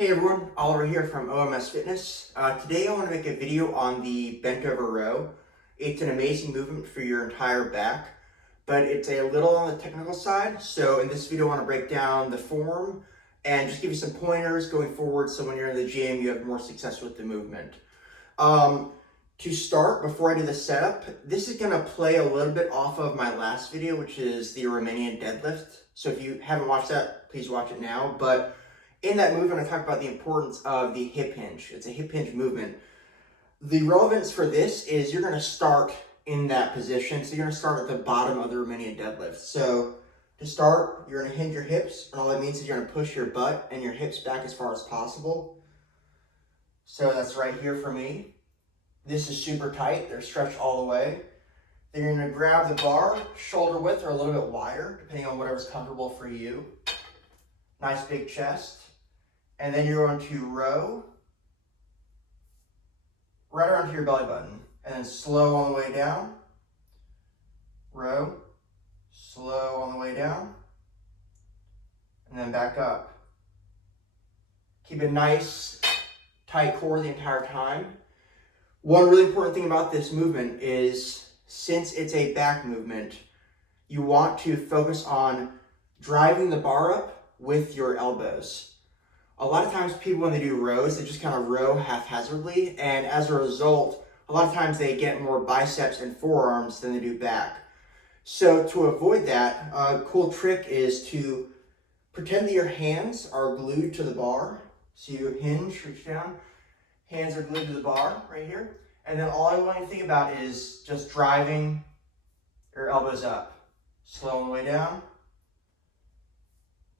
Hey everyone, Oliver here from OMSfitness. Today I want to make a video on the bent over row. It's an amazing movement for your entire back, but it's a little on the technical side. So in this video I want to break down the form and just give you some pointers going forward so when you're in the gym you have more success with the movement. To start, before I do the setup, this is going to play a little bit off of my last video, which is the Romanian deadlift. So if you haven't watched that, please watch it now. But in that movement, I talk about the importance of the hip hinge. It's a hip hinge movement. The relevance for this is you're going to start in that position. So you're going to start at the bottom of the Romanian deadlift. So to start, you're going to hinge your hips. And all that means is you're going to push your butt and your hips back as far as possible. So that's right here for me. This is super tight. They're stretched all the way. Then you're going to grab the bar, shoulder width or a little bit wider, depending on whatever's comfortable for you. Nice big chest. And then you're going to row right around to your belly button. And then slow on the way down. Row. Slow on the way down. And then back up. Keep a nice, tight core the entire time. One really important thing about this movement is, since it's a back movement, you want to focus on driving the bar up with your elbows. A lot of times people, when they do rows, they just kind of row haphazardly, and as a result, a lot of times they get more biceps and forearms than they do back. So to avoid that, a cool trick is to pretend that your hands are glued to the bar. So you hinge, reach down, hands are glued to the bar right here, and then all I want you to think about is just driving your elbows up. Slow on the way down,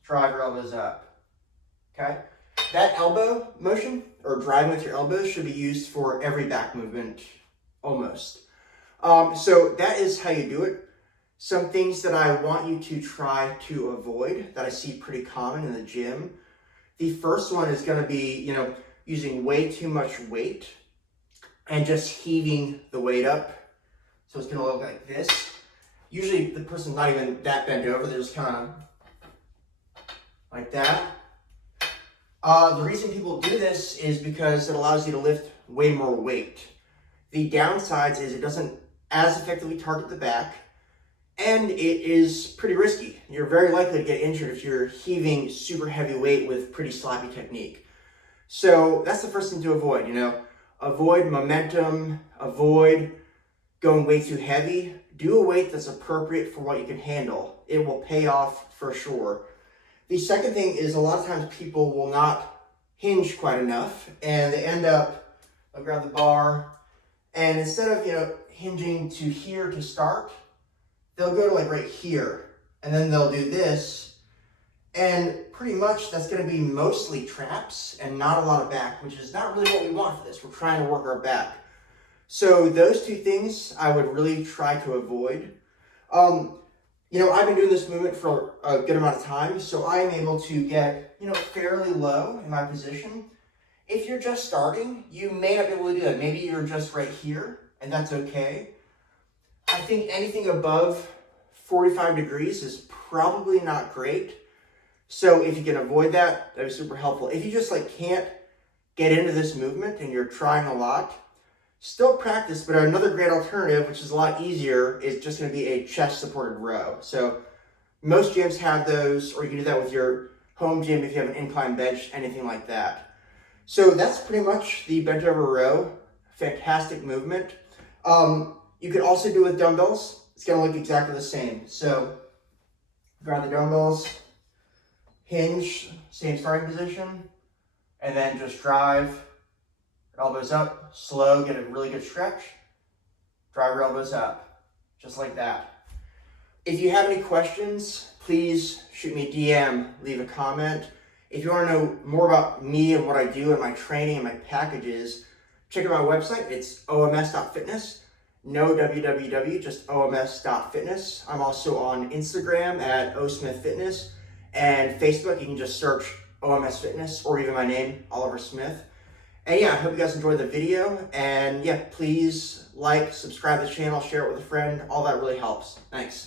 drive your elbows up. Okay, that elbow motion or driving with your elbows should be used for every back movement almost. So that is how you do it. Some things that I want you to try to avoid that I see pretty common in the gym. The first one is going to be, using way too much weight and just heaving the weight up. So it's going to look like this. Usually the person's not even that bent over. They're just kind of like that. The reason people do this is because it allows you to lift way more weight. The downsides is it doesn't as effectively target the back, and it is pretty risky. You're very likely to get injured if you're heaving super heavy weight with pretty sloppy technique. So that's the first thing to avoid, Avoid momentum, avoid going way too heavy. Do a weight that's appropriate for what you can handle. It will pay off for sure. The second thing is a lot of times people will not hinge quite enough and they end up, they'll grab the bar and instead of, hinging to here to start, they'll go to like right here and then they'll do this and pretty much that's going to be mostly traps and not a lot of back, which is not really what we want for this. We're trying to work our back. So those two things I would really try to avoid. I've been doing this movement for a good amount of time, so I am able to get, fairly low in my position. If you're just starting, you may not be able to do that. Maybe you're just right here, and that's okay. I think anything above 45 degrees is probably not great. So if you can avoid that, that would be super helpful. If you just can't get into this movement and you're trying a lot, still practice, but another great alternative, which is a lot easier, is just going to be a chest-supported row. So most gyms have those, or you can do that with your home gym if you have an incline bench, anything like that. So that's pretty much the bent over row. Fantastic movement. You could also do it with dumbbells. It's going to look exactly the same. So grab the dumbbells, hinge, same starting position, and then just drive. Elbows up, slow, get a really good stretch. Drive your elbows up, just like that. If you have any questions, please shoot me a DM, leave a comment. If you want to know more about me and what I do and my training and my packages, check out my website. It's OMS.fitness. No www, just OMS.fitness. I'm also on Instagram at OSmithFitness and Facebook. You can just search OMSfitness or even my name, Oliver Smith. And I hope you guys enjoyed the video. And please like, subscribe to the channel, share it with a friend. All that really helps. Thanks.